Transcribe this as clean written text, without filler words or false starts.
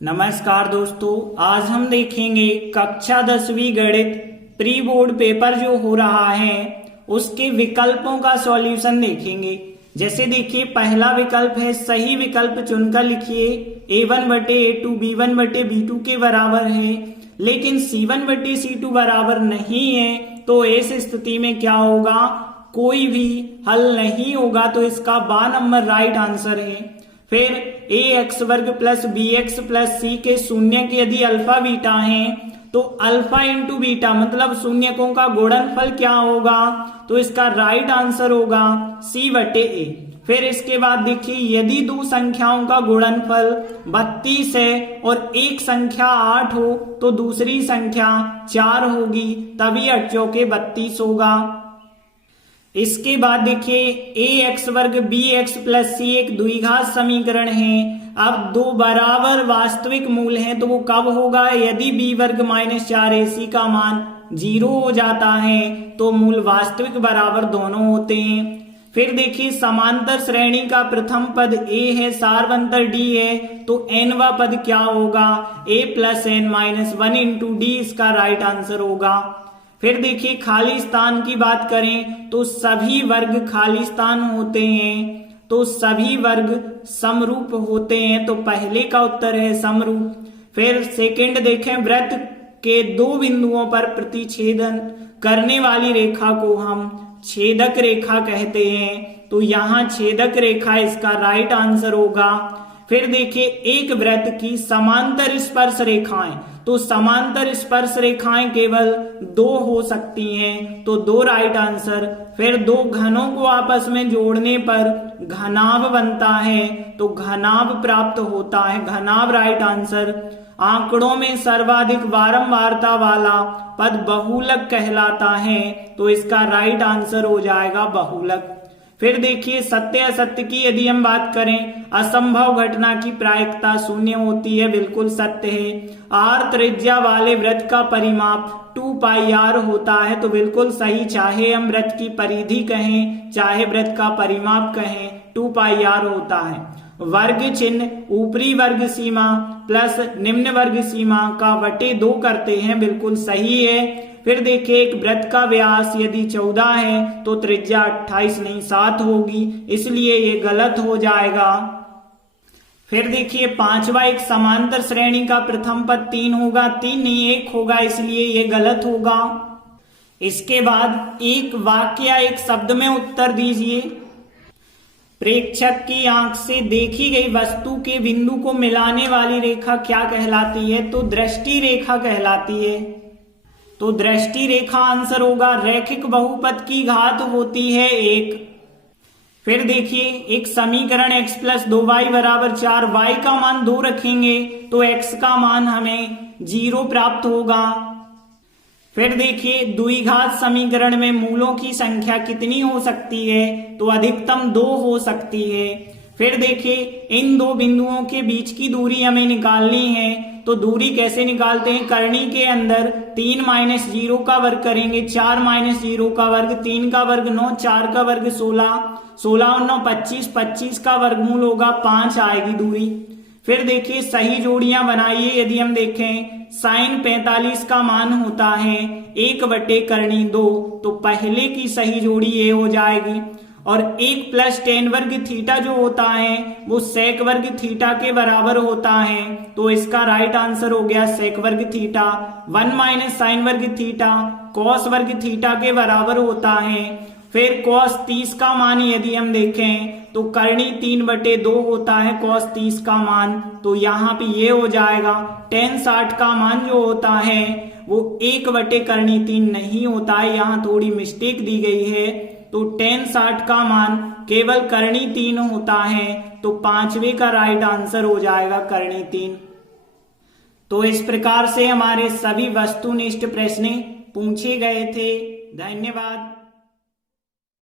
नमस्कार दोस्तों, आज हम देखेंगे कक्षा 10वीं गणित प्री बोर्ड पेपर जो हो रहा है उसके विकल्पों का सॉल्यूशन देखेंगे। जैसे देखिए, पहला विकल्प है सही विकल्प चुनकर लिखिए। A1/A2 B1/B2 के बराबर है, लेकिन C1/C2 बराबर नहीं है। तो इस स्थिति में क्या होगा, कोई भी हल नहीं होगा। तो इसका बा नंबर राइट आंसर है। फिर ax वर्ग प्लस बी एक्स प्लस सी के शून्य के यदि अल्फा बीटा हैं तो अल्फा इंटू बीटा मतलब शून्यकों का गुणनफल क्या होगा, तो इसका राइट आंसर होगा C/A। फिर इसके बाद देखिए, यदि दो संख्याओं का गुणनफल 32 है और एक संख्या 8 हो तो दूसरी संख्या 4 होगी, तभी 8 चौके 32 होगा। इसके बाद देखिए, ax वर्ग बी एक्स प्लस सी एक द्विघात समीकरण है। अब दो बराबर वास्तविक मूल हैं तो वो कब होगा, यदि b वर्ग -4ac का मान 0 हो जाता है तो मूल वास्तविक बराबर दोनों होते हैं। फिर देखिए, समांतर श्रेणी का प्रथम पद a है, सार्वंतर d है, तो nवा पद क्या होगा, a plus n minus 1 into D इसका राइट आंसर होगा। फिर देखिए, खाली स्थान की बात करें तो सभी वर्ग खाली स्थान होते हैं, तो सभी वर्ग समरूप होते हैं, तो पहले का उत्तर है समरूप। फिर सेकंड देखें, वृत्त के दो बिंदुओं पर प्रतिच्छेदन करने वाली रेखा को हम छेदक रेखा कहते हैं, तो यहाँ छेदक रेखा इसका राइट आंसर होगा। फिर देखिए, एक वृत्त की समांतर स्पर्श रेखाएं, तो समांतर स्पर्श रेखाएं केवल दो हो सकती हैं, तो दो राइट आंसर। फिर दो घनों को आपस में जोड़ने पर घनाभ बनता है, तो घनाभ प्राप्त होता है, घनाभ राइट आंसर। आंकड़ों में सर्वाधिक बारंबारता वाला पद बहुलक कहलाता है, तो इसका राइट आंसर हो जाएगा बहुलक। फिर देखिए, सत्य असत्य की यदि हम बात करें, असंभव घटना की प्रायिकता शून्य होती है, बिल्कुल सत्य है। r त्रिज्या वाले वृत्त का परिमाप 2πr होता है, तो बिल्कुल सही। चाहे हम वृत्त की परिधि कहें चाहे वृत्त का परिमाप कहें, 2πr होता है। वर्ग चिन्ह ऊपरी वर्ग सीमा प्लस निम्न वर्ग सीमा का बटे 2 करते हैं, बिल्कुल सही है। फिर देखिए, एक वृत्त का व्यास यदि 14 है तो त्रिज्या 28 नहीं 7 होगी, इसलिए ये गलत हो जाएगा। फिर देखिए, पांचवा, एक समांतर श्रेणी का प्रथम पद 3 होगा, 3 नहीं 1 होगा, इसलिए ये गलत होगा। इसके बाद एक वाक्य या एक शब्द में उत्तर दीजिए। प्रेक्षक की आंख से देखी गई वस्तु के बिंदु को मिलाने वाली रेखा क्या कहलाती है, तो दृष्टि रेखा कहलाती है, तो दृष्टि रेखा आंसर होगा। रैखिक बहुपद की घात होती है 1। फिर देखिए, एक समीकरण x प्लस 2y बराबर 4, y का मान 2 रखेंगे तो x का मान हमें 0 प्राप्त होगा। फिर देखिए, द्विघात समीकरण में मूलों की संख्या कितनी हो सकती है, तो अधिकतम 2 हो सकती है। फिर देखिए, इन दो बिंदुओं के बीच की दूरी हमें निकालनी है, तो दूरी कैसे निकालते हैं, करनी के अंदर 3 - 0 का वर्ग करेंगे, 4 - 0 का वर्ग, 3 का वर्ग 9, 4 का वर्ग 16, 16 और 9 25, 25 का वर्गमूल होगा 5 आएगी दूरी। फिर देखिए, सही जोड़ियां बनाइए। यदि हम देखें, साइन 45 का मान होता है 1/2, तो पहले की सही जोड़ी ये हो जाएगी। और 1 + tan वर्ग थीटा जो होता है वो sec वर्ग थीटा के बराबर होता है, तो इसका राइट आंसर हो गया sec वर्ग थीटा। 1 - sin वर्ग थीटा cos वर्ग थीटा के बराबर होता है। फिर cos 30 का मान यदि हम देखें तो करनी 3/2 होता है cos 30 का मान, तो यहाँ पे ये हो जाएगा। tan 60 का मान जो होता है वो 1/करनी 3 नहीं होता है, यहाँ थोड़ी मिस्टेक दी गई है, तो tan 60 का मान केवल करनी 3 होता है, तो पांचवे का राइट आंसर हो जाएगा करनी 3। तो इस प्रकार से हमारे सभी वस्तुनिष्ठ प्रश्न पूछे गए थे। धन्यवाद।